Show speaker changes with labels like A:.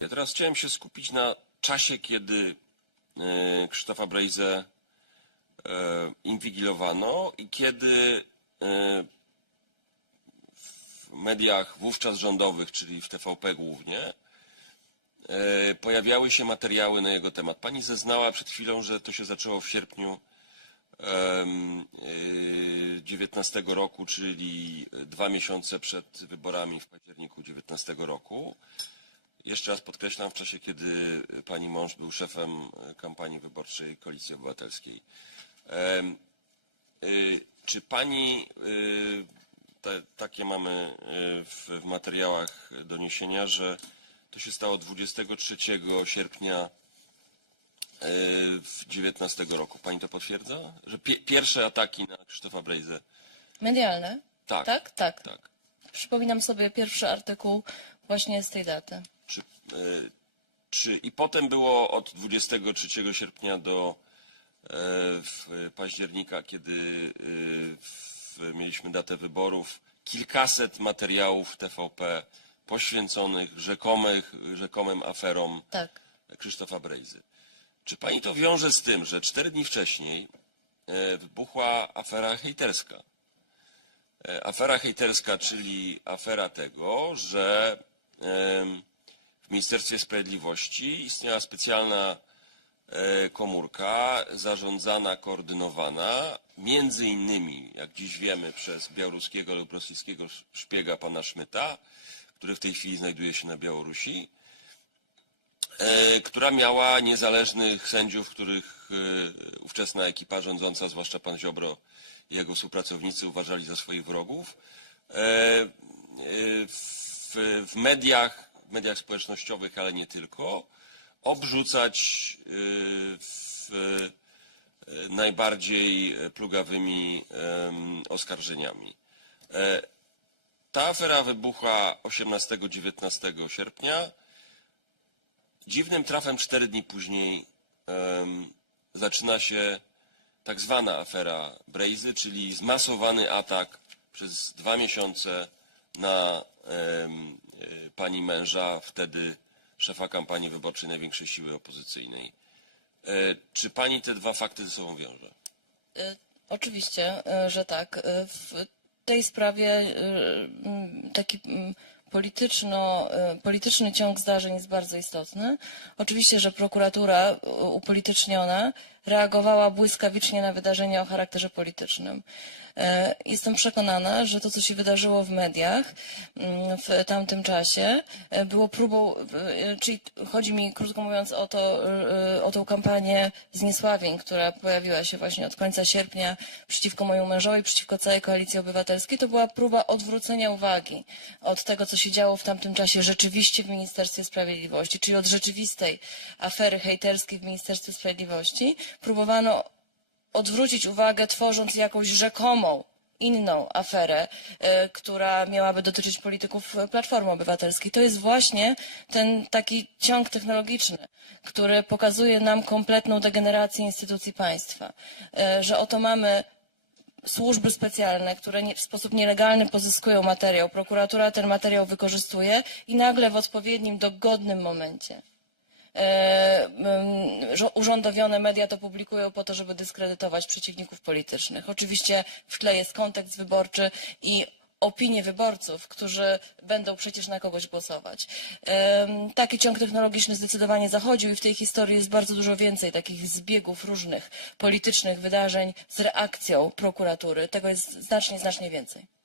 A: Ja teraz chciałem się skupić na czasie, kiedy e, Krzysztofa Brejzę e, inwigilowano i kiedy e, w mediach wówczas rządowych, czyli w TVP głównie, pojawiały się materiały na jego temat. Pani zeznała przed chwilą, że to się zaczęło w sierpniu em, e, 19 roku, czyli dwa miesiące przed wyborami w październiku 19 roku. Jeszcze raz podkreślam, w czasie, kiedy pani mąż był szefem e, kampanii wyborczej Koalicji Obywatelskiej. Y, Czy pani, y, te, takie mamy y, w, w materiałach doniesienia, że to się stało 23 sierpnia y, w 19 roku. Pani to potwierdza? Że pie, pierwsze ataki na Krzysztofa Brejzę.
B: Medialne?
A: Tak.
B: Tak, tak.
A: Tak.
B: Przypominam sobie pierwszy artykuł właśnie z tej daty.
A: Czy, czy i potem było od 23 sierpnia do e, października, kiedy y, w, mieliśmy datę wyborów, kilkaset materiałów TVP poświęconych rzekomych, rzekomym aferom
B: Tak.
A: Krzysztofa Brejzy. Czy pani to wiąże z tym, że cztery dni wcześniej e, wybuchła afera hejterska? E, Afera hejterska, czyli afera tego, że w Ministerstwie Sprawiedliwości istniała specjalna e, komórka zarządzana, koordynowana, między innymi, jak dziś wiemy, przez białoruskiego lub rosyjskiego szpiega pana Szmyta, który w tej chwili znajduje się na Białorusi, e, która miała niezależnych sędziów, których e, ówczesna ekipa rządząca, zwłaszcza pan Ziobro i jego współpracownicy uważali za swoich wrogów. W mediach, mediach społecznościowych, ale nie tylko, obrzucać e, w, e, najbardziej plugawymi oskarżeniami. E, Ta afera wybuchła 18-19 sierpnia. Dziwnym trafem cztery dni później zaczyna się tak zwana afera Brejzy, czyli zmasowany atak przez dwa miesiące na pani męża, wtedy szefa kampanii wyborczej największej siły opozycyjnej. E, Czy pani te dwa fakty ze sobą wiąże?
B: Y, Oczywiście, y, że tak. Y, W tej sprawie y, taki mm, polityczno, y, polityczny ciąg zdarzeń jest bardzo istotny. Oczywiście, że prokuratura y, upolityczniona reagowała błyskawicznie na wydarzenia o charakterze politycznym. E, Jestem przekonana, że to, co się wydarzyło w mediach mm, w tamtym czasie, e, było próbą, e, czyli chodzi mi krótko mówiąc o, to, o tą kampanię zniesławień, która pojawiła się właśnie od końca sierpnia przeciwko mojemu mężowi, przeciwko całej koalicji obywatelskiej. To była próba odwrócenia uwagi od tego, co się działo w tamtym czasie rzeczywiście w Ministerstwie Sprawiedliwości, czyli od rzeczywistej afery hejterskiej w Ministerstwie Sprawiedliwości. Próbowano odwrócić uwagę, tworząc jakąś rzekomą inną aferę, e, która miałaby dotyczyć polityków Platformy Obywatelskiej. To jest właśnie ten taki ciąg technologiczny, który pokazuje nam kompletną degenerację instytucji państwa. E, Że oto mamy służby specjalne, które w sposób nielegalny pozyskują materiał. Prokuratura ten materiał wykorzystuje i nagle w odpowiednim, dogodnym momencie e, mm, urządowione media to publikują po to, żeby dyskredytować przeciwników politycznych. Oczywiście w tle jest kontekst wyborczy i opinie wyborców, którzy będą przecież na kogoś głosować. Taki ciąg technologiczny zdecydowanie zachodził i w tej historii jest bardzo dużo więcej takich zbiegów różnych politycznych wydarzeń z reakcją prokuratury. Tego jest znacznie, znacznie więcej.